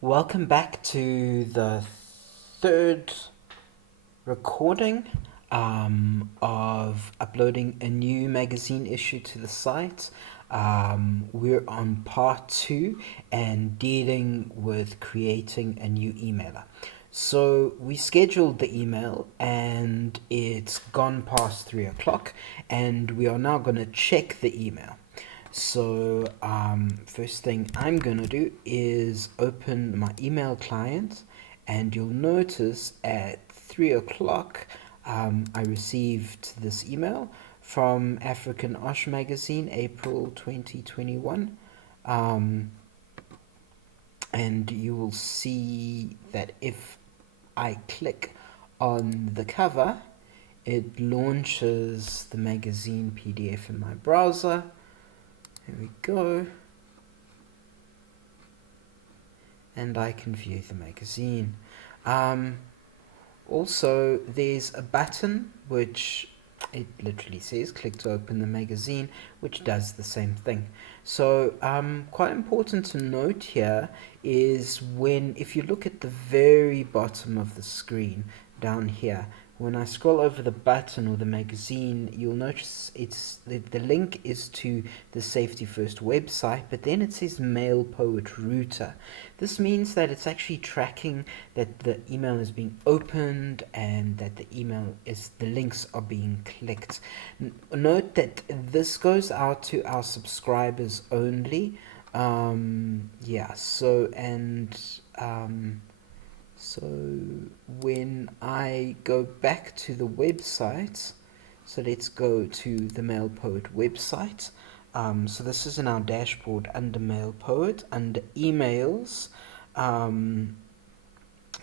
Welcome back to the third recording of uploading a new magazine issue to the site. We're on part 2 and dealing with creating a new emailer. So we scheduled the email and it's gone past 3 o'clock, and we are now going to check the email. So first thing I'm gonna do is open my email client, and you'll notice at 3 o'clock I received this email from African Osh magazine, April 2021. And you will see that if I click on the cover, it launches the magazine PDF in my browser. There we go. And I can view the magazine. Also, there's a button which it literally says click to open the magazine, which does the same thing. So quite important to note here is if you look at the very bottom of the screen down here, when I scroll over the button or the magazine, you'll notice the link is to the Safety First website, but then it says Mail Poet Router. This means that it's actually tracking that the email is being opened and that the links are being clicked. Note that this goes out to our subscribers only. So when I go back to the website, so let's go to the Mail Poet website. So this is in our dashboard under Mail Poet, under emails.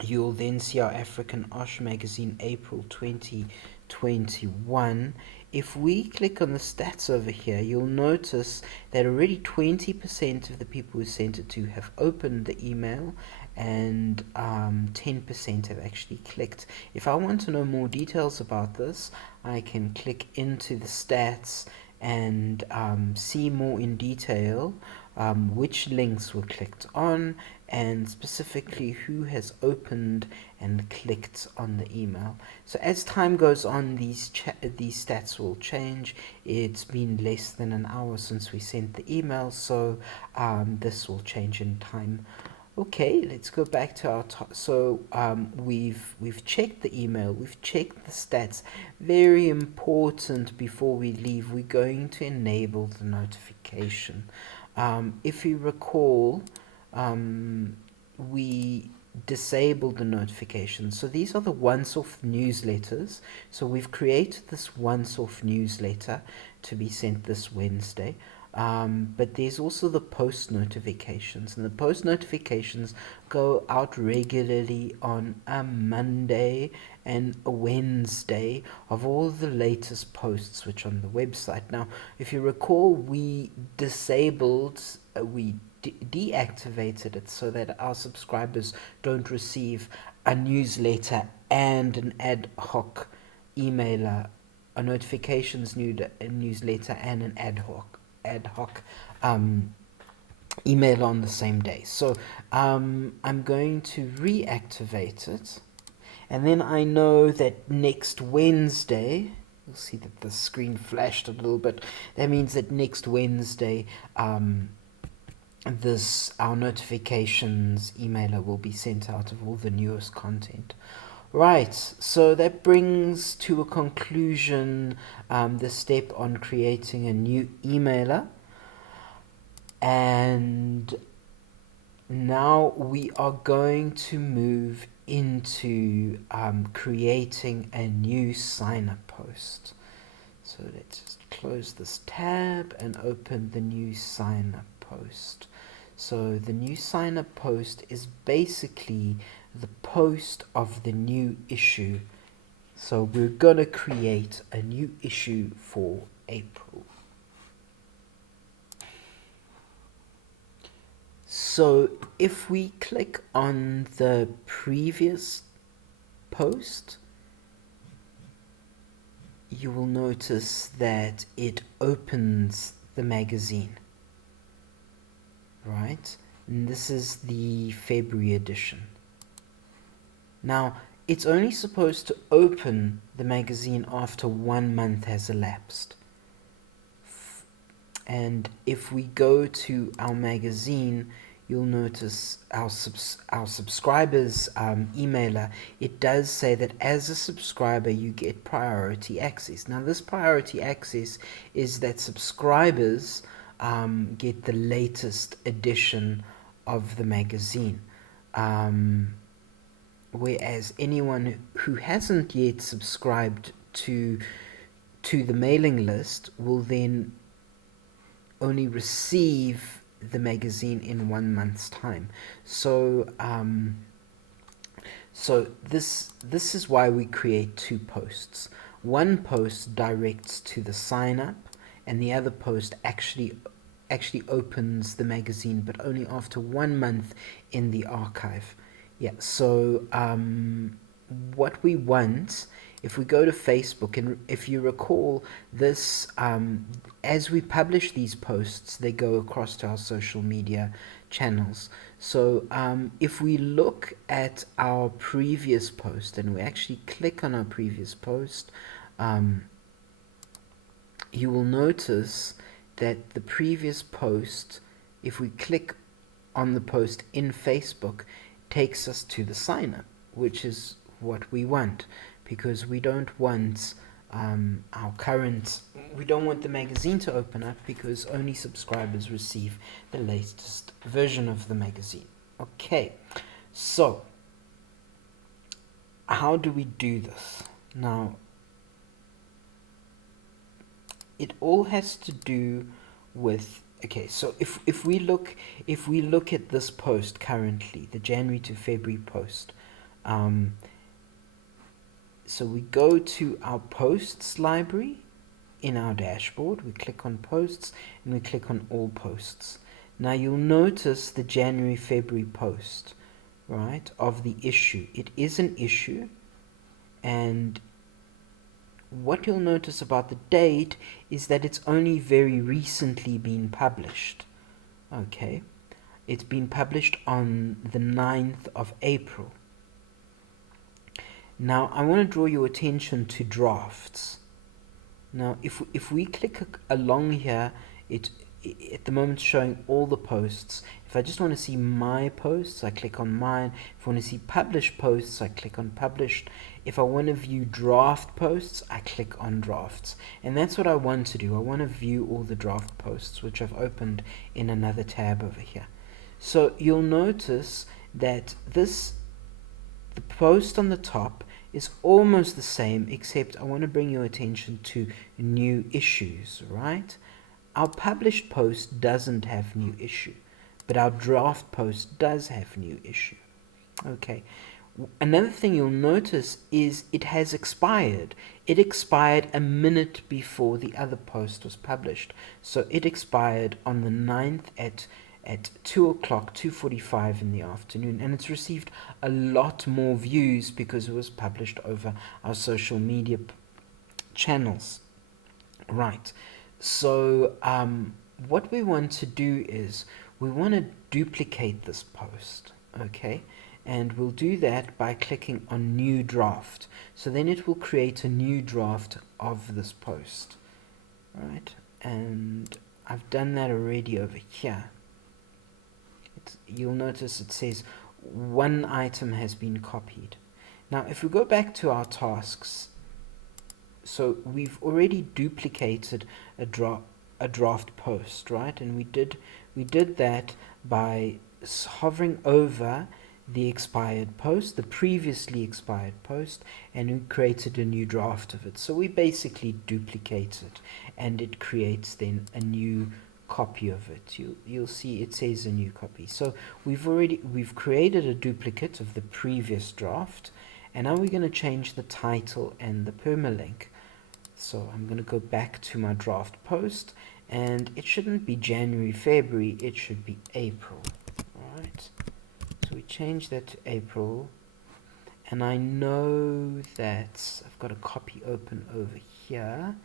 You'll then see our African Osh magazine, April 2021. If we click on the stats over here, you'll notice that already 20% of the people who sent it to have opened the email, and 10% have actually clicked. If I want to know more details about this, I can click into the stats and see more in detail which links were clicked on, and specifically who has opened and clicked on the email. So as time goes on, these stats will change. It's been less than an hour since we sent the email, so this will change in time. Okay, let's go back to our so we've checked the email, we've checked the stats. Very important, before we leave, we're going to enable the notification. If you recall, we disabled the notifications. So these are the once-off newsletters. So we've created this once-off newsletter to be sent this Wednesday. But there's also the post notifications, and the post notifications go out regularly on a Monday and a Wednesday of all the latest posts which are on the website. Now, if you recall, we deactivated it so that our subscribers don't receive a newsletter and an ad hoc emailer, a notifications newsletter and an ad hoc email on the same day. So I'm going to reactivate it, and then I know that next Wednesday, you'll see that the screen flashed a little bit. That means that next Wednesday our notifications emailer will be sent out of all the newest content. Right, so that brings to a conclusion the step on creating a new emailer. And now we are going to move into creating a new sign-up post. So let's just close this tab and open the new sign-up post. So the new sign-up post is basically the post of the new issue. So we're going to create a new issue for April. So if we click on the previous post, you will notice that it opens the magazine, right? and this is the February edition. Now, it's only supposed to open the magazine after 1 month has elapsed. And if we go to our magazine, you'll notice our subscribers emailer, it does say that as a subscriber you get priority access. Now this priority access is that subscribers get the latest edition of the magazine, whereas anyone who hasn't yet subscribed to the mailing list will then only receive the magazine in 1 month's time. So this is why we create two posts. One post directs to the sign up, and the other post actually opens the magazine, but only after 1 month in the archive. Yeah, so what we want, if we go to Facebook, and if you recall this, as we publish these posts, they go across to our social media channels. So if we look at our previous post and we actually click on our previous post, you will notice that the previous post, if we click on the post in Facebook, takes us to the sign up, which is what we want, because we don't want we don't want the magazine to open up, because only subscribers receive the latest version of the magazine. Okay, so how do we do this? Now, it all has to do with, okay, so if we look at this post currently, the January to February post, so we go to our posts library in our dashboard, we click on posts and we click on all posts. Now you'll notice the January February post, right, of the issue. It is an issue, and what you'll notice about the date is that it's only very recently been published. Okay, it's been published on the 9th of April. Now I want to draw your attention to drafts. Now if we click along here, it at the moment showing all the posts. If I just want to see my posts, I click on mine. If I want to see published posts, I click on published. If I want to view draft posts, I click on drafts. And that's what I want to do. I want to view all the draft posts, which I've opened in another tab over here. So you'll notice that the post on the top is almost the same, except I want to bring your attention to new issues, right? Our published post doesn't have new issue, but our draft post does have new issue. Okay. Another thing you'll notice is it has expired. It expired a minute before the other post was published. So it expired on the 9th at 2 o'clock, 2:45 in the afternoon, and it's received a lot more views because it was published over our social media channels. Right. So what we want to do is we want to duplicate this post, okay? And we'll do that by clicking on new draft. So then it will create a new draft of this post, right? And I've done that already over here. You'll notice it says one item has been copied. Now if we go back to our tasks, so we've already duplicated a draft post, right? And we did that by hovering over the expired post, the previously expired post, and we created a new draft of it. So we basically duplicate it, and it creates then a new copy of it. You'll see it says a new copy. So we've created a duplicate of the previous draft, and now we're going to change the title and the permalink. So I'm going to go back to my draft post, and it shouldn't be January, February, it should be April. Alright, so we change that to April, and I know that I've got a copy open over here.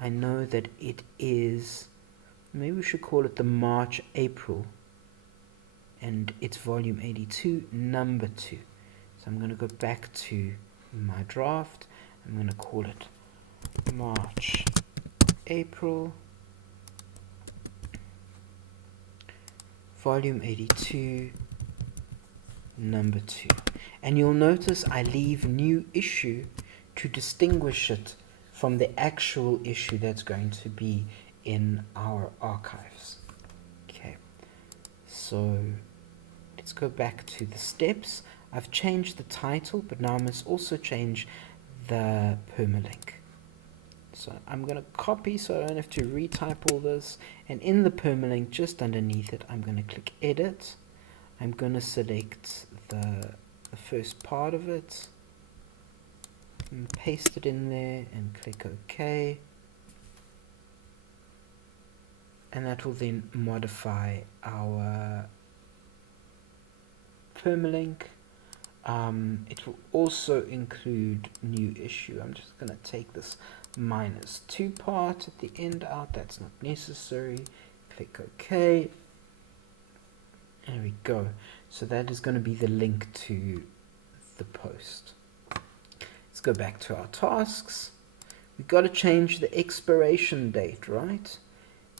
I know that it is, maybe we should call it the March, April and it's volume 82, number 2. So I'm going to go back to my draft. I'm going to call it March, April, volume 82, number 2. And you'll notice I leave new issue to distinguish it from the actual issue that's going to be in our archives. Okay, so let's go back to the steps. I've changed the title, but now I must also change the permalink. So I'm going to copy so I don't have to retype all this, and in the permalink just underneath it I'm going to click edit. I'm going to select the first part of it and paste it in there and click OK, and that will then modify our permalink. It will also include new issue. I'm just going to take this -2 part at the end out. That's not necessary. Click OK. There we go. So that is going to be the link to the post. Let's go back to our tasks. We've got to change the expiration date, right?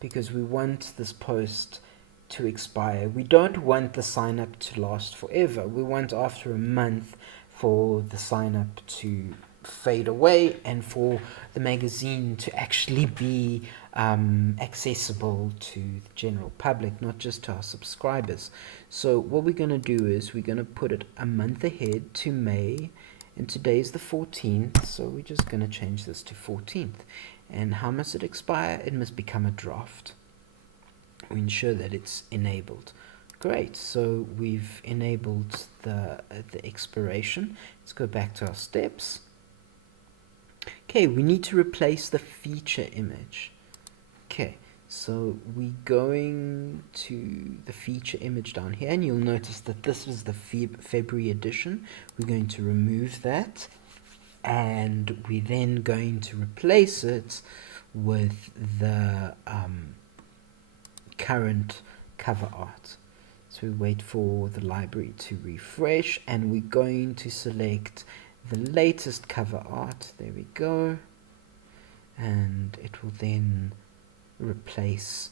Because we want this post to expire. We don't want the sign up to last forever. We want after a month for the sign up to fade away and for the magazine to actually be accessible to the general public, not just to our subscribers. So what we're going to do is we're going to put it a month ahead to May, and today's the 14th, so we're just going to change this to 14th. And how must it expire? It must become a draft. We ensure that it's enabled. Great, so we've enabled the expiration. Let's go back to our steps. Okay, we need to replace the feature image. Okay, so we're going to the feature image down here, and you'll notice that this was the February edition. We're going to remove that, and we're then going to replace it with the current cover art. So we wait for the library to refresh, and we're going to select the latest cover art. There we go, and it will then replace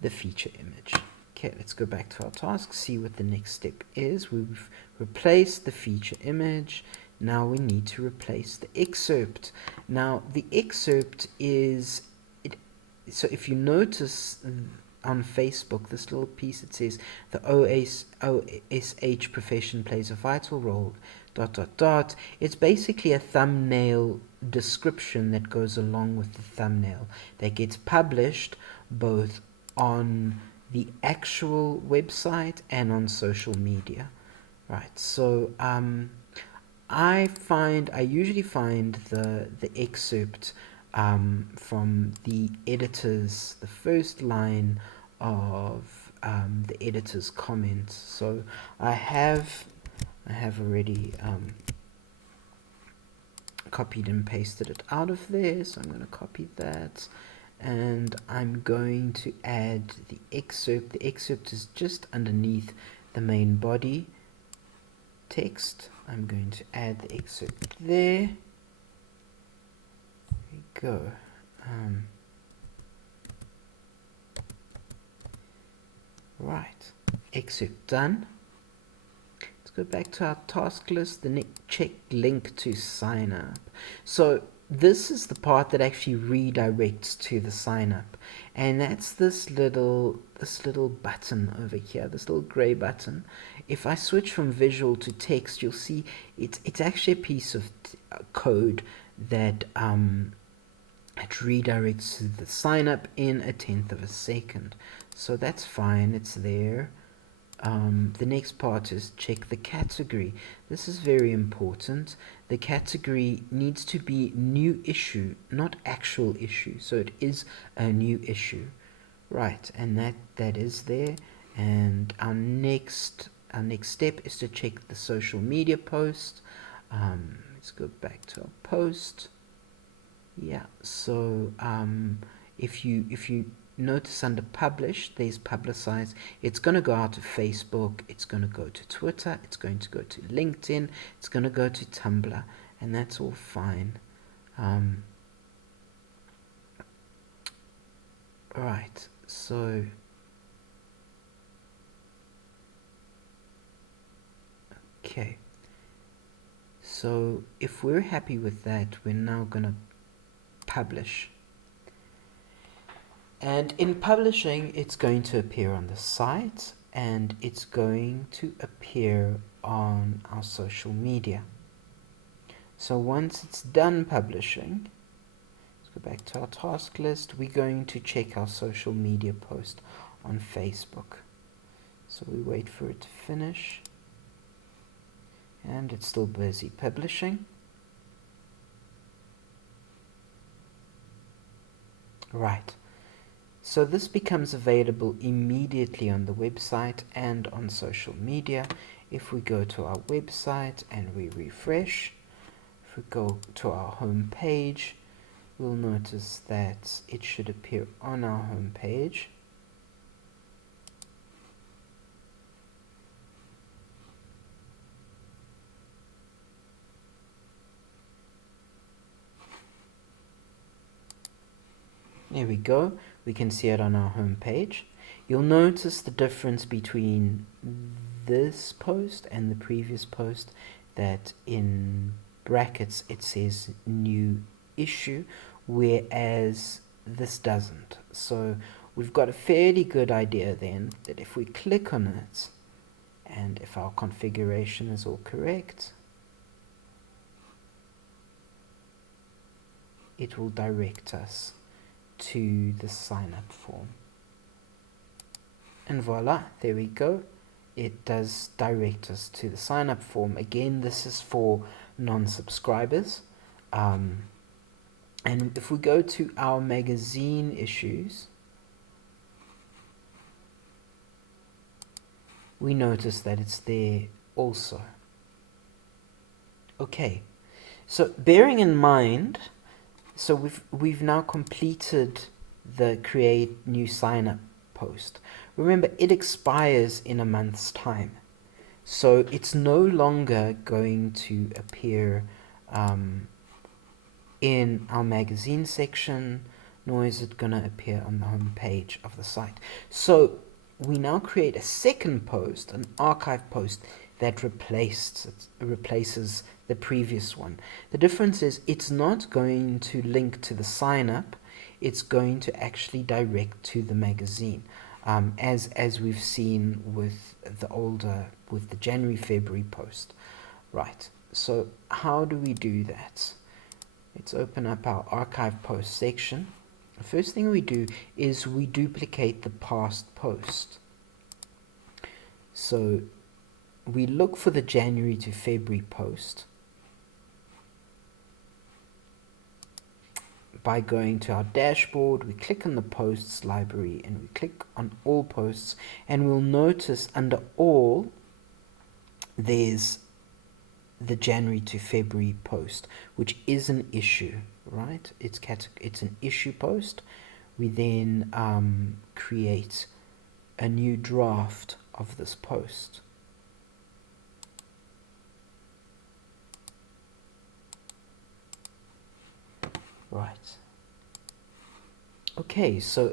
the feature image. Okay, let's go back to our task, see what the next step is. We've replaced the feature image. Now we need to replace the excerpt. Now the excerpt is so if you notice on Facebook, this little piece, it says the OSH profession plays a vital role, ... It's basically a thumbnail description that goes along with the thumbnail that gets published both on the actual website and on social media. Right, so I usually find the excerpt from the editors, the first line of the editor's comments. So I have already copied and pasted it out of there, so I'm going to copy that, and I'm going to add the excerpt. The excerpt is just underneath the main body text. I'm going to add the excerpt there. There we go. Right, excerpt done. Let's go back to our task list, check link to sign up. So this is the part that actually redirects to the sign up, and that's this little button over here, this little gray button. If I switch from visual to text, you'll see it's actually a piece of code that it redirects to the sign up in 1/10 of a second. So that's fine, it's there. The next part is check the category. This is very important. The category needs to be new issue, not actual issue. So it is a new issue. Right, and that is there. And our next step is to check the social media post. Let's go back to our post. Yeah, so if you notice under publish, there's publicize. It's going to go out to Facebook, it's going to go to Twitter, it's going to go to LinkedIn, it's going to go to Tumblr, and that's all fine. Right, so okay, so if we're happy with that, we're now going to publish. And in publishing, it's going to appear on the site and it's going to appear on our social media. So once it's done publishing, let's go back to our task list, we're going to check our social media post on Facebook. So we wait for it to finish. And it's still busy publishing. Right. So this becomes available immediately on the website and on social media. If we go to our website and we refresh, if we go to our home page, we'll notice that it should appear on our home page. There we go. We can see it on our home page. You'll notice the difference between this post and the previous post, that in brackets it says new issue, whereas this doesn't. So we've got a fairly good idea then that if we click on it, and if our configuration is all correct, it will direct us to the sign up form. And voila, there we go. It does direct us to the sign up form. Again, this is for non-subscribers. And if we go to our magazine issues, we notice that it's there also. Okay, so bearing in mind, so we've now completed the create new sign up post. Remember, it expires in a month's time, so it's no longer going to appear in our magazine section, nor is it going to appear on the home page of the site. So we now create a second post, an archive post, that replaces the previous one. The difference is it's not going to link to the sign up, it's going to actually direct to the magazine, as we've seen with the January-February post. Right, so how do we do that? Let's open up our archive post section. The first thing we do is we duplicate the past post. So we look for the January to February post by going to our dashboard. We click on the posts library and we click on all posts, and we'll notice under all there's the January to February post, which is an issue, right? It's an issue post. We then create a new draft of this post. Right. Okay, so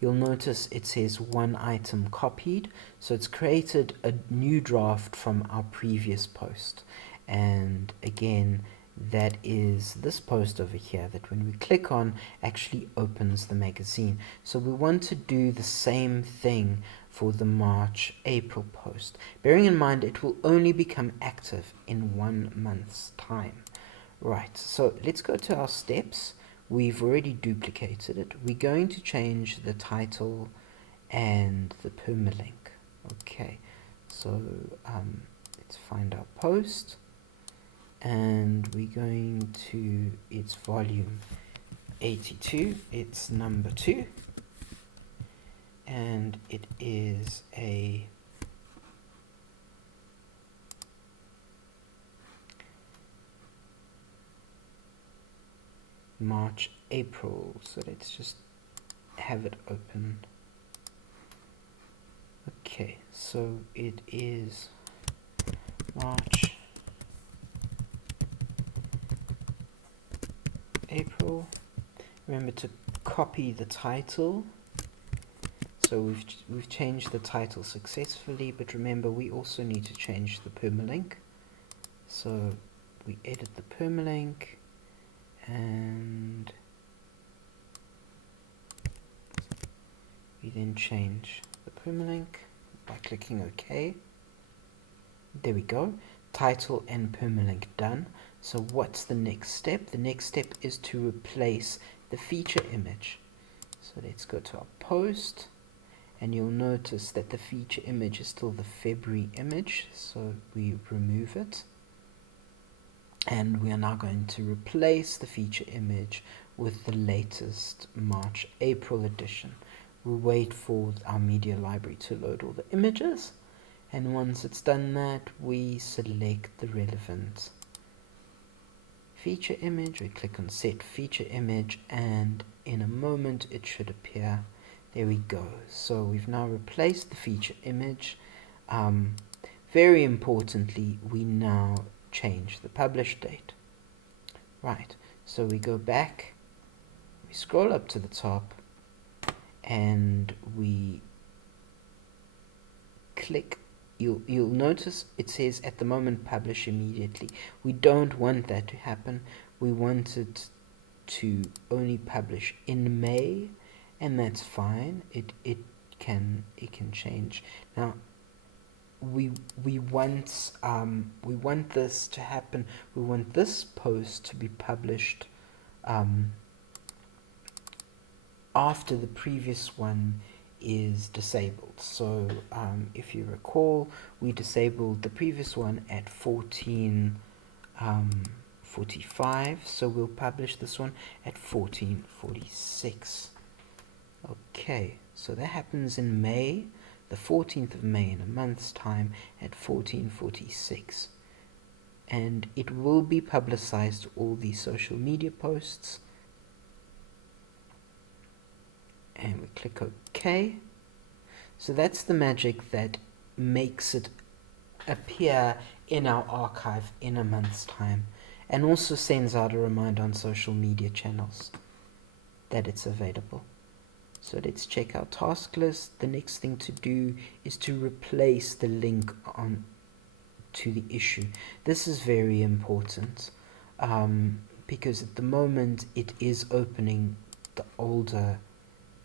you'll notice it says one item copied, so it's created a new draft from our previous post. And again, that is this post over here that when we click on actually opens the magazine. So we want to do the same thing for the March-April post, bearing in mind it will only become active in 1 month's time. Right, so let's go to our steps. We've already duplicated it. We're going to change the title and the permalink. Okay, so let's find our post, and we're going to, it's volume 82, it's number 2, and it is a March, April. So let's just have it open. Okay, so it is March, April. Remember to copy the title. So we've changed the title successfully, but remember we also need to change the permalink. So we edit the permalink and we then change the permalink by clicking OK. There we go. Title and permalink done. So what's the next step? The next step is to replace the feature image. So let's go to our post, and you'll notice that the feature image is still the February image, so we remove it. And we are now going to replace the feature image with the latest March-April edition. We'll wait for our media library to load all the images, and once it's done that, we select the relevant feature image. We click on set feature image, and in a moment it should appear. There we go. So we've now replaced the feature image. Very importantly, we now change the publish date. Right, so we go back, we scroll up to the top, and we click. You'll notice it says at the moment publish immediately. We don't want that to happen. We want it to only publish in May, and that's fine. It can change. Now we want this to happen. We want this post to be published after the previous one is disabled. So if you recall, we disabled the previous one at 14:45, so we'll publish this one at 14:46. Okay, so that happens in May, the 14th of May, in a month's time, at 14:46, and it will be publicized to all these social media posts. And we click OK. So that's the magic that makes it appear in our archive in a month's time, and also sends out a reminder on social media channels that it's available. So let's check our task list. The next thing to do is to replace the link on to the issue. This is very important because at the moment it is opening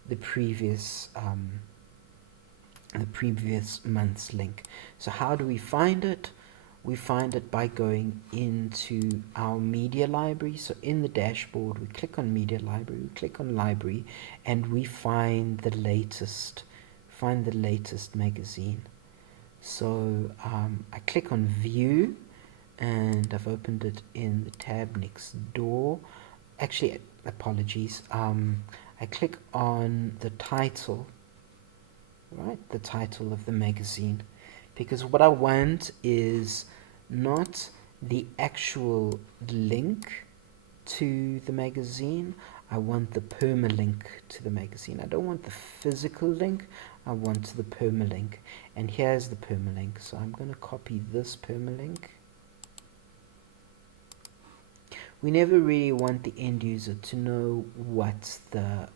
the previous month's link. So how do we find it? We find it by going into our media library. So in the dashboard, we click on media library, we click on library, and we find the latest magazine. So I click on view, and I've opened it in the tab next door. Actually, apologies. I click on the title, right? The title of the magazine, because what I want is not the actual link to the magazine. I want the permalink to the magazine. I don't want the physical link. I want the permalink. And here's the permalink. So I'm going to copy this permalink. We never really want the end user to know what the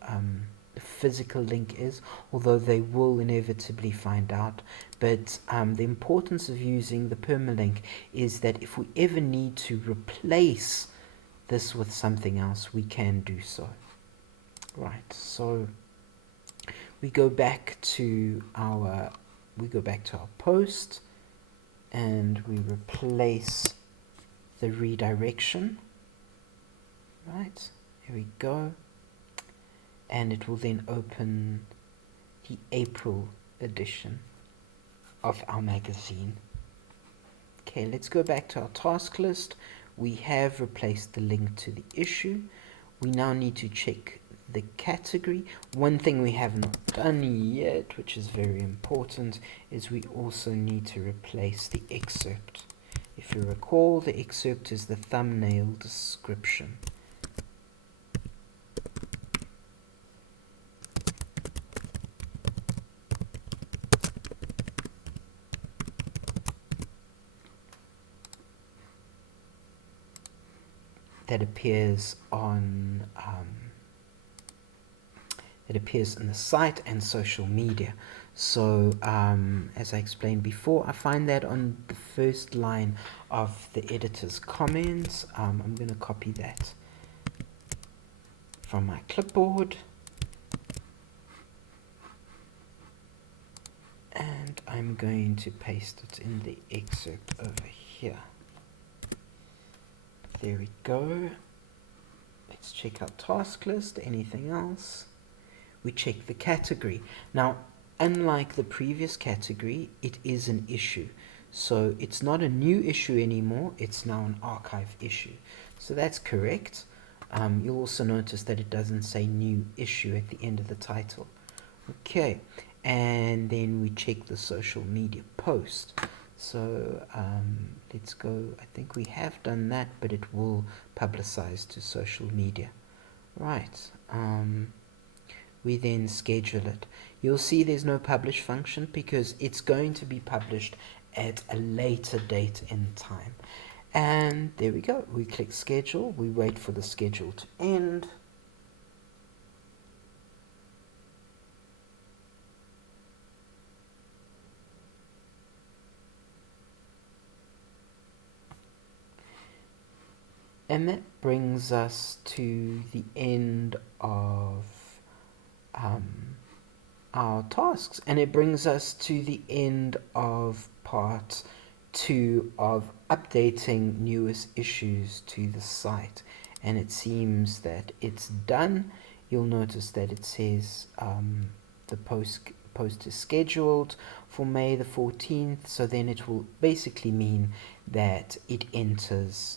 physical link is, although they will inevitably find out. But the importance of using the permalink is that if we ever need to replace this with something else, we can do so. Right, so we go back to our post, and we replace the redirection. Right, here we go, and it will then open the April edition of our magazine. Okay, let's go back to our task list. We have replaced the link to the issue. We now need to check the category. One thing we have not done yet, which is very important, is we also need to replace the excerpt. If you recall, the excerpt is the thumbnail description. that appears on the site and social media. So as I explained before, I find that on the first line of the editor's comments. I'm going to copy that from my clipboard, and I'm going to paste it in the excerpt over here. There we go. Let's check our task list. Anything else? We check the category. Now, unlike the previous category, it is an issue. So it's not a new issue anymore, it's now an archive issue. So that's correct. You'll also notice that it doesn't say new issue at the end of the title. Okay, and then we check the social media post. So let's go, I think we have done that, but it will publicize to social media. Right. We then schedule it. You'll see there's no publish function because it's going to be published at a later date in time. And there we go. We click schedule. We wait for the schedule to end. And that brings us to the end of our tasks, and it brings us to the end of part 2 of updating newest issues to the site, and it seems that it's done. You'll notice that it says the post is scheduled for May the 14th, so then it will basically mean that it enters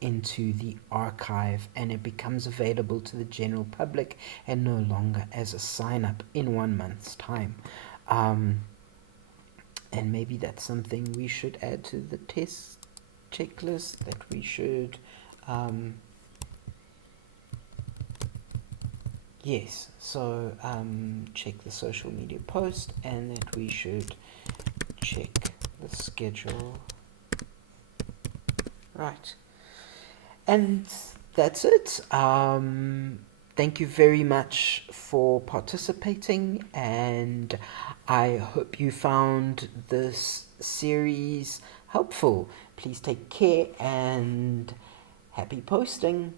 into the archive and it becomes available to the general public and no longer as a sign-up in 1 month's time. And maybe that's something we should add to the test checklist, that we should yes, so check the social media post, and that we should check the schedule. Right. And that's it. Thank you very much for participating, and I hope you found this series helpful. Please take care and happy posting.